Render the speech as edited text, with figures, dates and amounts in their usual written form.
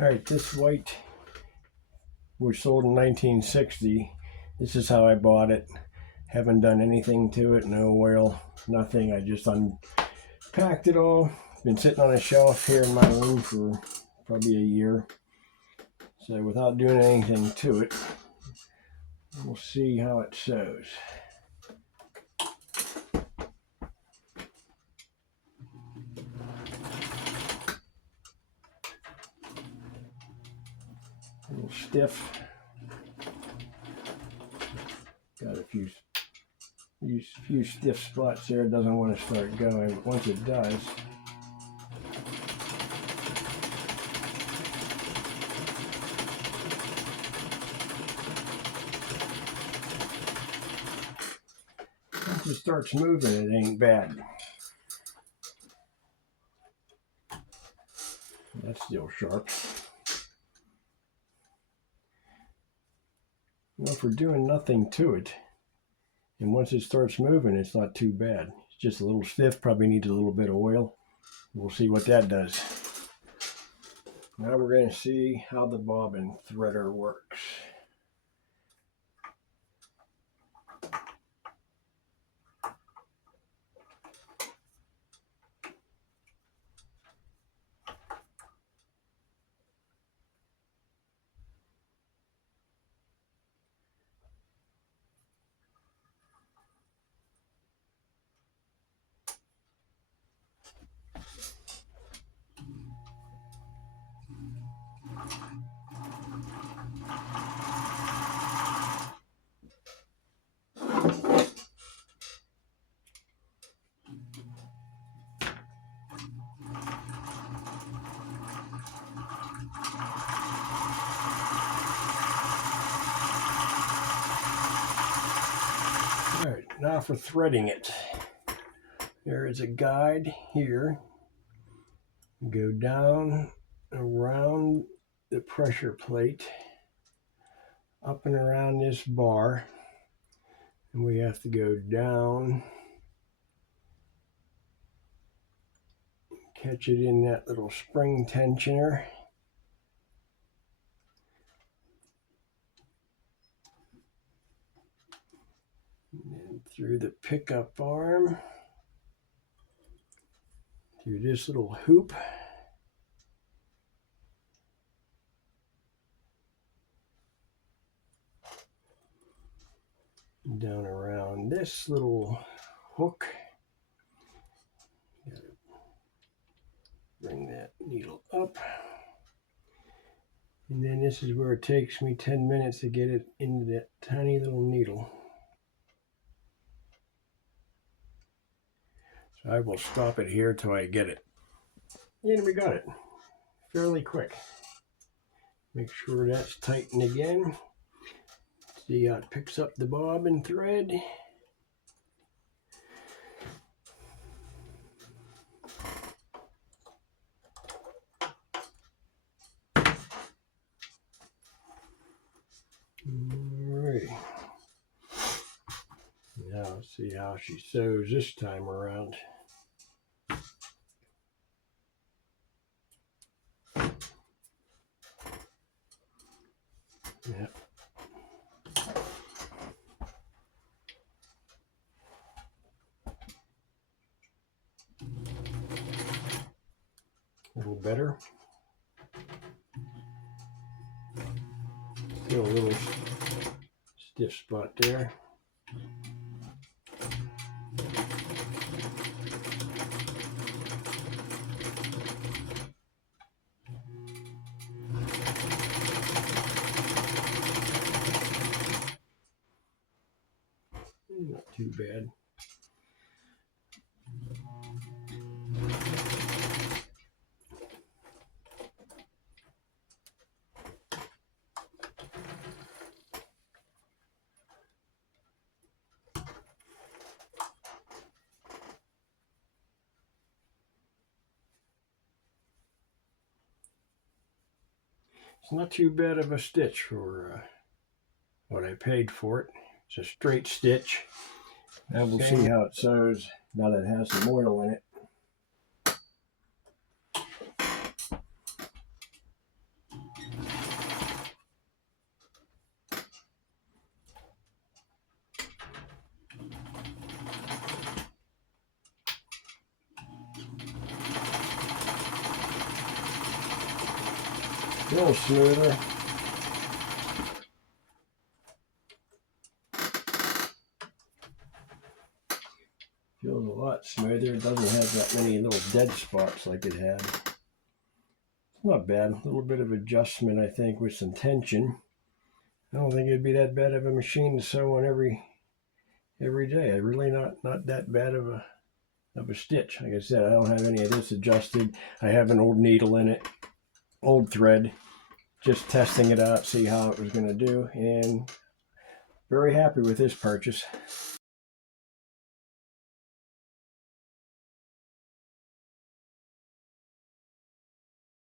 All right, this white was sold in 1960. This is how I bought it. Haven't done anything to it, no oil, nothing. I just unpacked it all. Been sitting on a shelf here in my room for probably a year. So without doing anything to it, we'll see how it sews. A little stiff. Got a few stiff spots there. It doesn't want to start going, but once it does, once it starts moving, it ain't bad. That's still sharp. Well, if we're doing nothing to it, and once it starts moving, it's not too bad. It's just a little stiff, probably needs a little bit of oil. We'll see what that does. Now we're going to see how the bobbin threader works. All right, now for threading it. There is a guide here. Go down around the pressure plate, up and around this bar, and we have to go down, catch it in that little spring tensioner. And through the pickup arm, through this little hoop, down around this little hook. Bring that needle up. And then this is where it takes me 10 minutes to get it into that tiny little needle. So I will stop it here till I get it. And we got it. Fairly quick. Make sure that's tightened again. See how it picks up the bobbin thread. Alright. Now let's see how she sews this time around. Yep. A little better. Still a little stiff spot there. Not too bad. It's not too bad of a stitch for what I paid for it. It's a straight stitch. Now we'll see how it sews now that it has some oil in it. A little smoother. Feels a lot smoother. It doesn't have that many little dead spots like it had. It's not bad. A little bit of adjustment, I think, with some tension. I don't think it'd be that bad of a machine to sew on every day. It's really not that bad of a stitch. Like I said, I don't have any of this adjusted. I have an old needle in it, old thread, just testing it out, see how it was going to do, and very happy with this purchase.